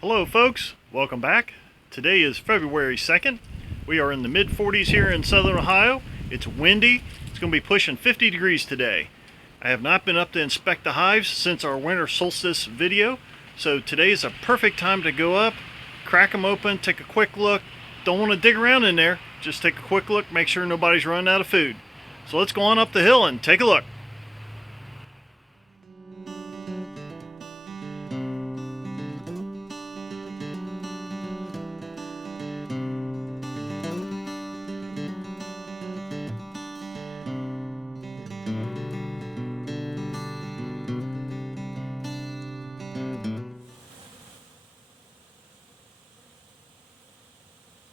Hello folks, welcome back. Today is February 2nd. We are in the mid-40s here in southern Ohio. It's windy. It's going to be pushing 50 degrees today. I have not been up to inspect the hives since our winter solstice video, so today is a perfect time to go up, crack them open, take a quick look. Don't want to dig around in there, just take a quick look, make sure nobody's running out of food. So let's go on up the hill and take a look.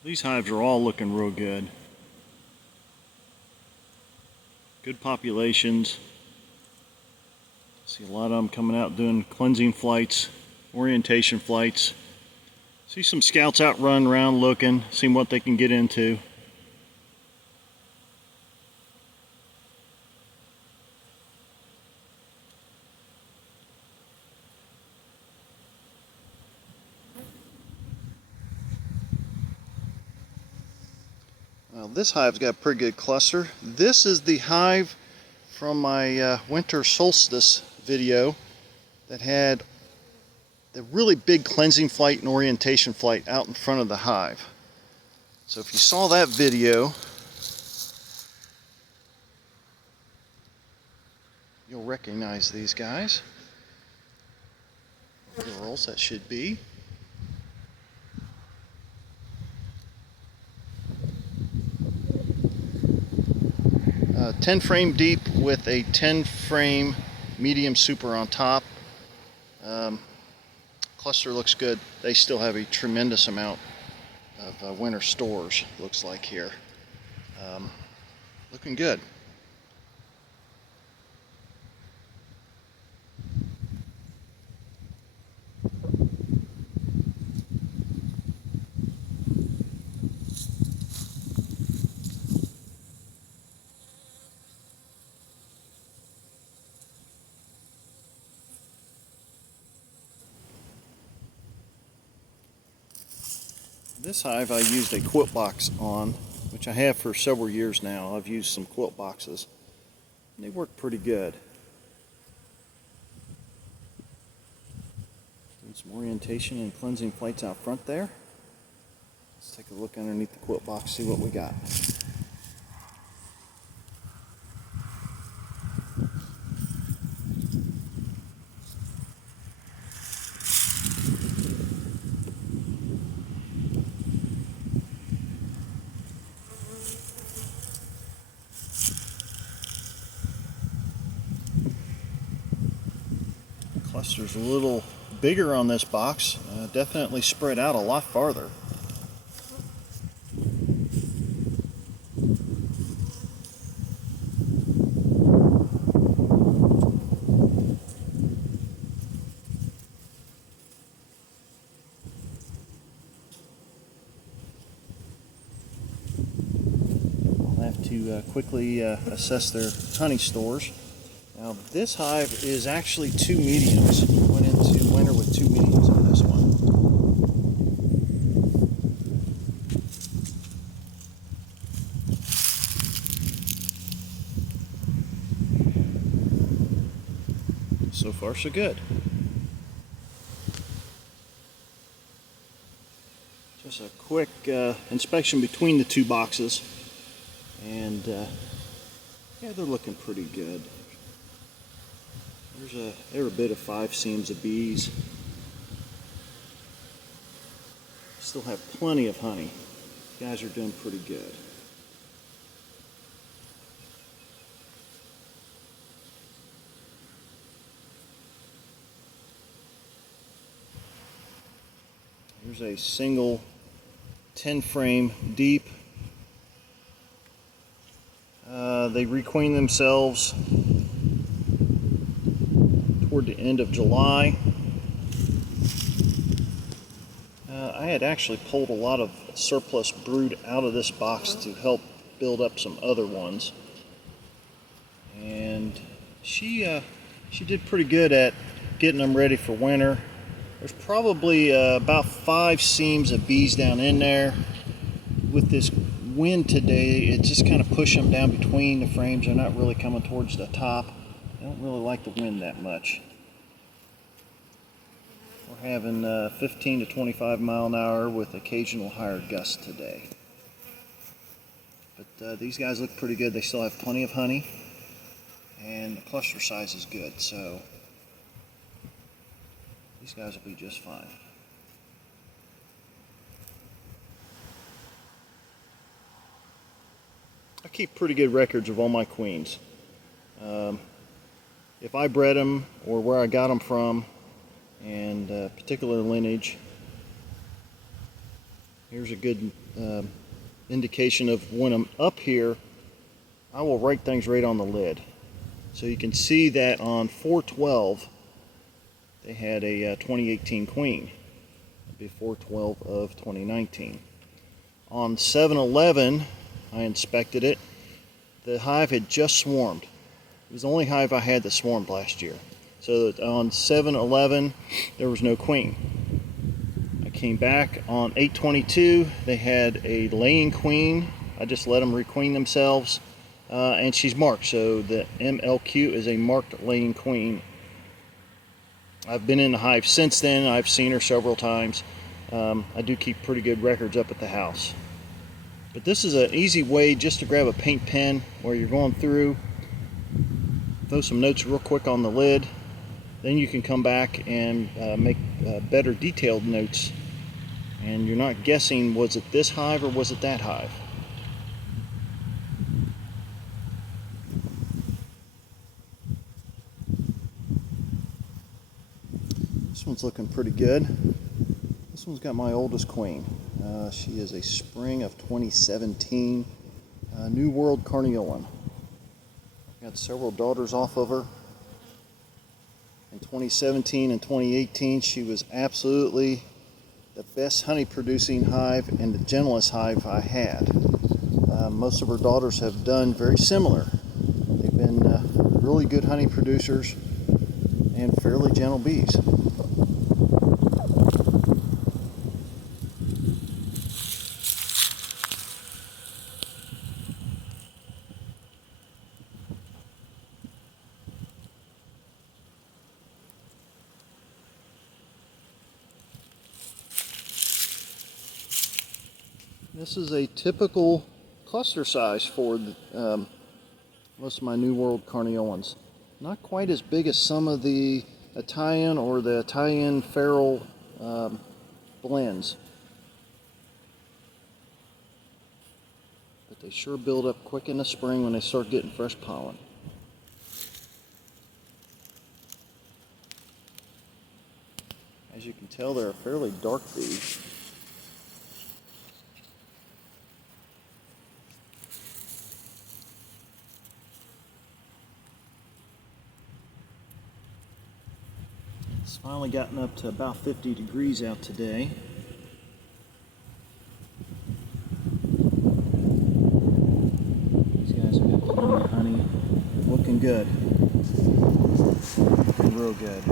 These hives are all looking real good. Good populations. See a lot of them coming out doing cleansing flights, orientation flights. See some scouts out running around looking, seeing what they can get into. This hive's got a pretty good cluster. This is the hive from my winter solstice video that had the really big cleansing flight and orientation flight out in front of the hive. So if you saw that video, you'll recognize these guys. Girls, that should be. 10 frame deep with a 10 frame medium super on top. Cluster looks good. They still have a tremendous amount of winter stores, looks like here. Looking good. This hive I used a quilt box on, which I have for several years now. I've used some quilt boxes, and they work pretty good. Doing some orientation and cleansing flights out front there. Let's take a look underneath the quilt box, see what we got. Cluster's a little bigger on this box, definitely spread out a lot farther. I'll have to quickly assess their honey stores. Now this hive is actually 2 mediums. Went into winter with 2 mediums on this one. So far so good. Just a quick inspection between the 2 boxes, and yeah, they're looking pretty good. There's a bit of 5 seams of bees. Still have plenty of honey. You guys are doing pretty good. Here's a single 10 frame deep. They requeen themselves toward the end of July. I had actually pulled a lot of surplus brood out of this box to help build up some other ones, and she did pretty good at getting them ready for winter. There's probably about 5 seams of bees down in there. With this wind today, it just kind of pushed them down between the frames. They're not really coming towards the top. I don't really like the wind that much. We're having 15 to 25 mile an hour with occasional higher gusts today. But these guys look pretty good. They still have plenty of honey, and the cluster size is good, so these guys will be just fine. I keep pretty good records of all my queens. If I bred them or where I got them from and particular lineage. Here's a good indication of when I'm up here, I will write things right on the lid. So you can see that on 412 they had a 2018 queen before 412 of 2019. On 7/11 I inspected it. The hive had just swarmed. It was the only hive I had that swarmed last year. So on 7/11 there was no queen. I came back on 8/22. They had a laying queen. I just let them requeen themselves, and she's marked. So the MLQ is a marked laying queen. I've been in the hive since then. I've seen her several times. I do keep pretty good records up at the house. But this is an easy way just to grab a paint pen where you're going through, throw some notes real quick on the lid. Then you can come back and make better detailed notes, and you're not guessing, was it this hive or was it that hive? This one's looking pretty good. This one's got my oldest queen. She is a spring of 2017 New World Carniolan. Got several daughters off of her. In 2017 and 2018, she was absolutely the best honey producing hive and the gentlest hive I had. Most of her daughters have done very similar. They've been really good honey producers and fairly gentle bees. This is a typical cluster size for most of my New World Carniolans. Not quite as big as some of the Italian or the Italian feral blends. But they sure build up quick in the spring when they start getting fresh pollen. As you can tell, they're a fairly dark bee. It's finally gotten up to about 50 degrees out today. These guys have got plenty of honey. They're looking good. Looking real good.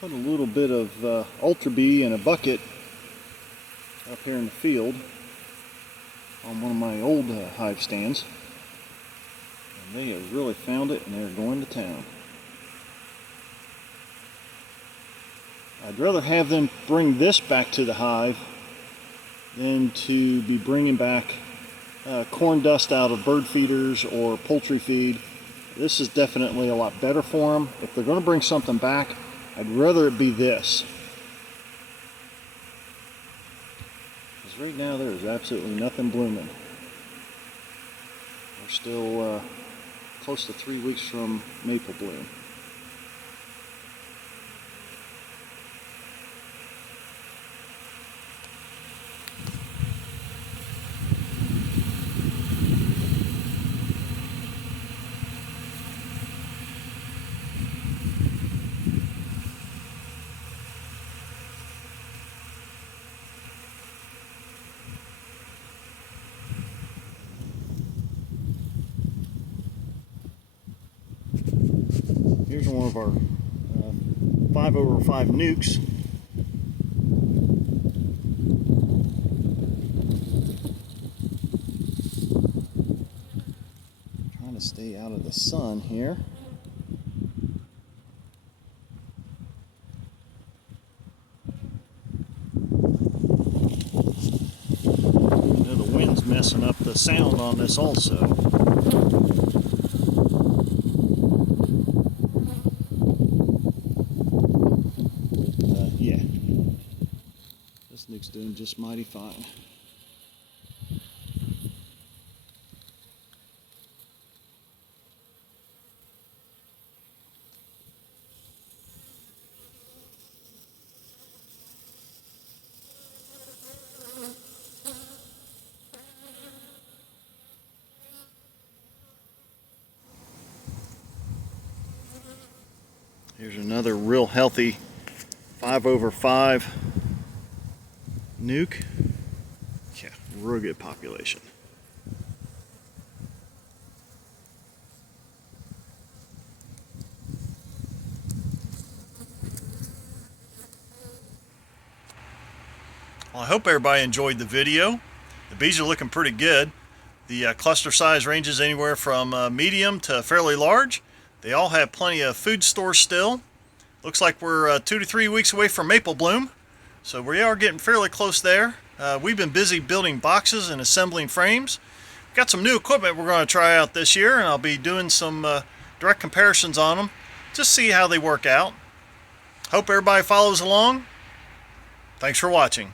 Put a little bit of Ultra Bee in a bucket up here in the field on one of my old hive stands, and they have really found it and they're going to town. I'd rather have them bring this back to the hive than to be bringing back corn dust out of bird feeders or poultry feed. This is definitely a lot better for them. If they're going to bring something back, I'd rather it be this. Right now there is absolutely nothing blooming. We're still close to 3 weeks from maple bloom. Here's one of our 5/5 nukes. Trying to stay out of the sun here. The wind's messing up the sound on this also. Yeah, this nuke's doing just mighty fine. Here's another real healthy 5/5 nuke. Yeah, real good population. Well, I hope everybody enjoyed the video. The bees are looking pretty good. The cluster size ranges anywhere from medium to fairly large. They all have plenty of food stores still. Looks like we're 2 to 3 weeks away from maple bloom, so we are getting fairly close there. We've been busy building boxes and assembling frames. Got some new equipment we're going to try out this year, and I'll be doing some direct comparisons on them, just see how they work out. Hope everybody follows along. Thanks for watching.